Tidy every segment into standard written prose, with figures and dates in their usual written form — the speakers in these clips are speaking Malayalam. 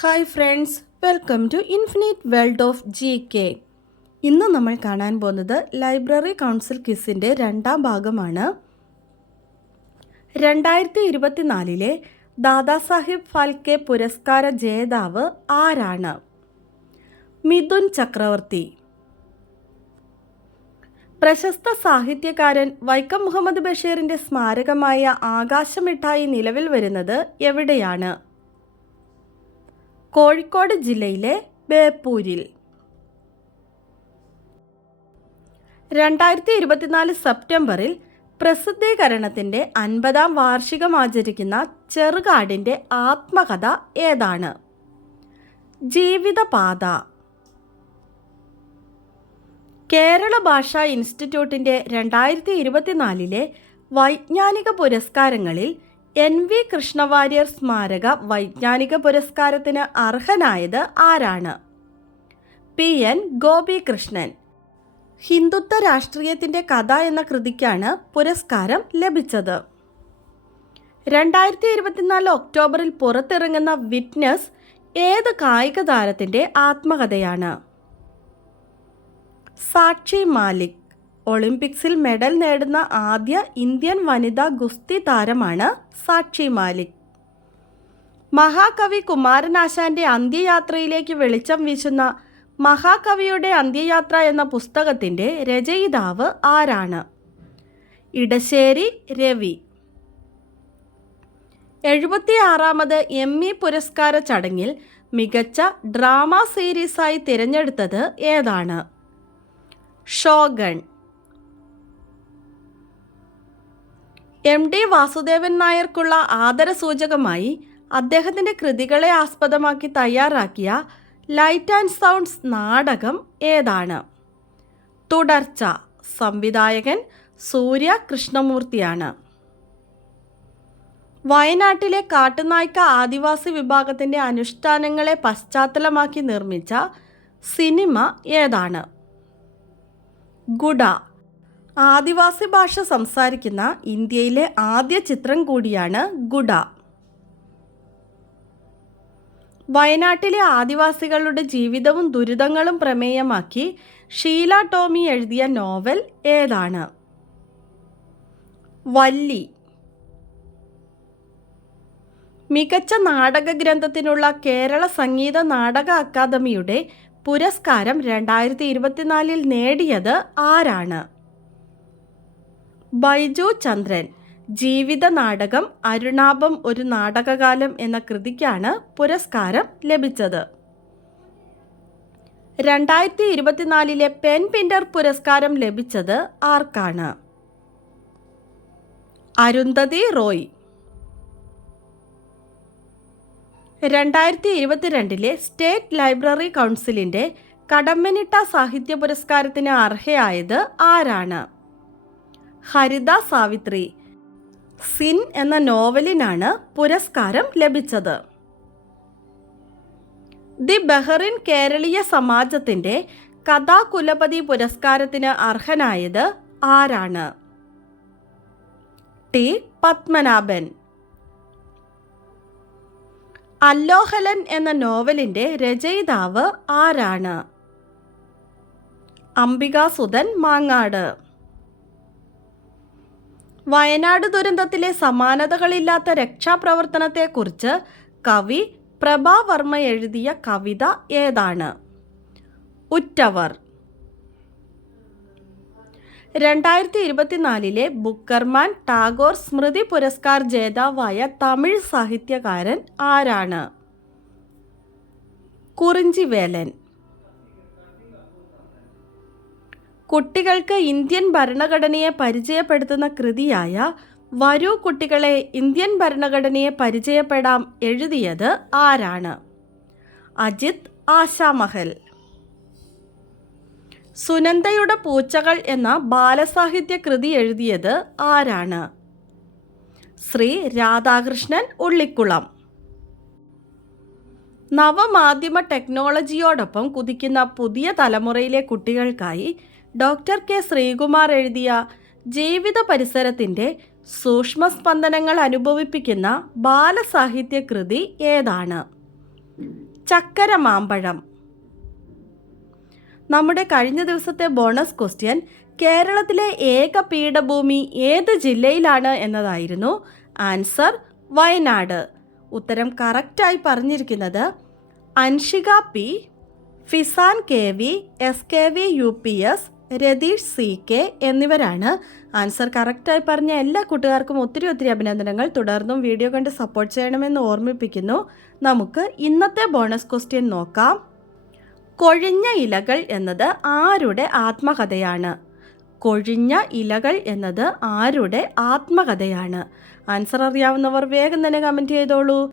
Hi friends, welcome to infinite world of GK. ഇന്ന് നമ്മൾ കാണാൻ പോകുന്നത് ലൈബ്രറി കൗൺസിൽ ക്വിസിൻ്റെ രണ്ടാം ഭാഗമാണ്. 2024 ദാദാസാഹിബ് ഫാൽക്കെ പുരസ്കാര ജേതാവ് ആരാണ്? മിഥുൻ ചക്രവർത്തി. പ്രശസ്ത സാഹിത്യകാരൻ വൈക്കം മുഹമ്മദ് ബഷീറിൻ്റെ സ്മാരകമായ ആകാശമിഠായി നിലവിൽ വരുന്നത് എവിടെയാണ്? കോഴിക്കോട് ജില്ലയിലെ ബേപ്പൂരിൽ. 2024 സെപ്റ്റംബറിൽ പ്രസിദ്ധീകരണത്തിൻ്റെ 50-ാം വാർഷികം ആചരിക്കുന്ന ചെറുകാടിൻ്റെ ആത്മകഥ ഏതാണ്? ജീവിതപാത. കേരള ഭാഷാ ഇൻസ്റ്റിറ്റ്യൂട്ടിൻ്റെ 2024 വൈജ്ഞാനിക പുരസ്കാരങ്ങളിൽ NV കൃഷ്ണവാര്യർ സ്മാരക വൈജ്ഞാനിക പുരസ്കാരത്തിന് അർഹനായത് ആരാണ്? PN ഗോപികൃഷ്ണൻ. ഹിന്ദുത്വ രാഷ്ട്രീയത്തിൻ്റെ കഥ എന്ന കൃതിക്കാണ് പുരസ്കാരം ലഭിച്ചത്. 2024 ഒക്ടോബറിൽ പുറത്തിറങ്ങുന്ന വിറ്റ്നസ് ഏത് കായിക താരത്തിൻ്റെ ആത്മകഥയാണ്? സാക്ഷി മാലിക്. ഒളിമ്പിക്സിൽ മെഡൽ നേടുന്ന ആദ്യ ഇന്ത്യൻ വനിതാ ഗുസ്തി താരമാണ് സാക്ഷി മാലിക്. മഹാകവി കുമാരനാശാൻ്റെ അന്ത്യയാത്രയിലേക്ക് വെളിച്ചം വീശുന്ന മഹാകവിയുടെ അന്ത്യയാത്ര എന്ന പുസ്തകത്തിൻ്റെ രചയിതാവ് ആരാണ്? ഇടശ്ശേരി രവി. 76ാമത് Emmy പുരസ്കാര ചടങ്ങിൽ മികച്ച ഡ്രാമ സീരീസായി തിരഞ്ഞെടുത്തത് ഏതാണ്? ഷോഗൺ. MD വാസുദേവൻ നായർക്കുള്ള ആദരസൂചകമായി അദ്ദേഹത്തിൻ്റെ കൃതികളെ ആസ്പദമാക്കി തയ്യാറാക്കിയ ലൈറ്റ് ആൻഡ് സൗണ്ട്സ് നാടകം ഏതാണ്? തുടർച്ച. സംവിധായകൻ സൂര്യ കൃഷ്ണമൂർത്തിയാണ്. വയനാട്ടിലെ കാട്ടുനായ്ക്ക ആദിവാസി വിഭാഗത്തിൻ്റെ അനുഷ്ഠാനങ്ങളെ പശ്ചാത്തലമാക്കി നിർമ്മിച്ച സിനിമ ഏതാണ്? ഗുഡ. ആദിവാസി ഭാഷ സംസാരിക്കുന്ന ഇന്ത്യയിലെ ആദ്യ ചിത്രം കൂടിയാണ് ഗുഡ. വയനാട്ടിലെ ആദിവാസികളുടെ ജീവിതവും ദുരിതങ്ങളും പ്രമേയമാക്കി ഷീല ടോമി എഴുതിയ നോവൽ ഏതാണ്? വല്ലി. മികച്ച നാടക ഗ്രന്ഥത്തിനുള്ള കേരള സംഗീത നാടക അക്കാദമിയുടെ പുരസ്കാരം 2024 നേടിയത് ആരാണ്? ബൈജു ചന്ദ്രൻ. ജീവിത നാടകം അരുണാഭം ഒരു നാടകകാലം എന്ന കൃതിക്കാണ് പുരസ്കാരം ലഭിച്ചത്. 2024 പെൻ പിൻഡർ പുരസ്കാരം ലഭിച്ചത് ആർക്കാണ്? അരുന്ധതി റോയ്. 2022 സ്റ്റേറ്റ് ലൈബ്രറി കൗൺസിലിൻ്റെ കടമ്മനിട്ട സാഹിത്യ പുരസ്കാരത്തിന് അർഹയായത് ആരാണ്? ഹരിത സാവിത്രി. സിൻ എന്ന നോവലിനാണ് പുരസ്കാരം ലഭിച്ചത്. ദി ബഹറിൻ കേരളീയ സമാജത്തിൻ്റെ കഥാകുലപതി പുരസ്കാരത്തിന് അർഹനായത് ആരാണ്? ടി പത്മനാഭൻ. അല്ലോഹലൻ എന്ന നോവലിൻ്റെ രചയിതാവ് ആരാണ്? അംബികാസുധൻ മാങ്ങാട്. വയനാട് ദുരന്തത്തിലെ സമാനതകളില്ലാത്ത രക്ഷാപ്രവർത്തനത്തെക്കുറിച്ച് കവി പ്രഭാവർമ്മ എഴുതിയ കവിത ഏതാണ്? ഉറ്റവർ. 2024 ബുക്കർമാൻ ടാഗോർ സ്മൃതി പുരസ്കാർ ജേതാവായ തമിഴ് സാഹിത്യകാരൻ ആരാണ്? കുറിഞ്ചിവേലൻ. കുട്ടികൾക്ക് ഇന്ത്യൻ ഭരണഘടനയെ പരിചയപ്പെടുത്തുന്ന കൃതിയായ വരൂ കുട്ടികളെ ഇന്ത്യൻ ഭരണഘടനയെ പരിചയപ്പെടാം എഴുതിയത് ആരാണ്? അജിത് ആശാമഹൽ. സുനന്ദയുടെ പൂച്ചകൾ എന്ന ബാലസാഹിത്യ കൃതി എഴുതിയത് ആരാണ്? ശ്രീ രാധാകൃഷ്ണൻ ഉള്ളിക്കുളം. നവമാധ്യമ ടെക്നോളജിയോടൊപ്പം കുതിക്കുന്ന പുതിയ തലമുറയിലെ കുട്ടികൾക്കായി ഡോക്ടർ കെ ശ്രീകുമാർ എഴുതിയ ജീവിത പരിസരത്തിൻ്റെ സൂക്ഷ്മസ്പന്ദനങ്ങൾ അനുഭവിപ്പിക്കുന്ന ബാലസാഹിത്യ കൃതി ഏതാണ്? ചക്കര മാമ്പഴം. നമ്മുടെ കഴിഞ്ഞ ദിവസത്തെ ബോണസ് ക്വസ്റ്റ്യൻ കേരളത്തിലെ ഏക പീഠഭൂമി ഏത് ജില്ലയിലാണ് എന്നതായിരുന്നു. ആൻസർ വയനാട്. ഉത്തരം കറക്റ്റായി പറഞ്ഞിരിക്കുന്നത് Anshika P, Fizan K V, SKV UPS, Ratheesh CK എന്നിവരാണ്. ആൻസർ കറക്റ്റായി പറഞ്ഞ എല്ലാ കൂട്ടുകാർക്കും ഒത്തിരി അഭിനന്ദനങ്ങൾ. തുടർന്നും വീഡിയോ കണ്ട് സപ്പോർട്ട് ചെയ്യണമെന്ന് ഓർമ്മിപ്പിക്കുന്നു. നമുക്ക് ഇന്നത്തെ ബോണസ് ക്വസ്റ്റ്യൻ നോക്കാം. കൊഴിഞ്ഞ ഇലകൾ എന്നത് ആരുടെ ആത്മകഥയാണ്? കൊഴിഞ്ഞ ഇലകൾ എന്നത് ആരുടെ ആത്മകഥയാണ്? ആൻസർ അറിയാവുന്നവർ വേഗം തന്നെ കമൻറ്റ് ചെയ്തോളൂ.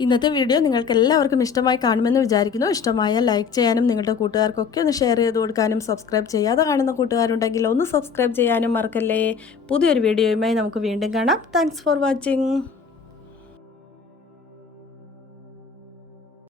ഇന്നത്തെ വീഡിയോ നിങ്ങൾക്ക് എല്ലാവർക്കും ഇഷ്ടമായി കാണുമെന്ന് വിചാരിക്കുന്നു. ഇഷ്ടമായാൽ ലൈക്ക് ചെയ്യാനും നിങ്ങളുടെ കൂട്ടുകാർക്കൊക്കെ ഒന്ന് ഷെയർ ചെയ്ത് കൊടുക്കാനും സബ്സ്ക്രൈബ് ചെയ്യാതെ കാണുന്ന കൂട്ടുകാരുണ്ടെങ്കിൽ ഒന്ന് സബ്സ്ക്രൈബ് ചെയ്യാനും മറക്കല്ലേ. പുതിയൊരു വീഡിയോയുമായി നമുക്ക് വീണ്ടും കാണാം. Thanks for watching.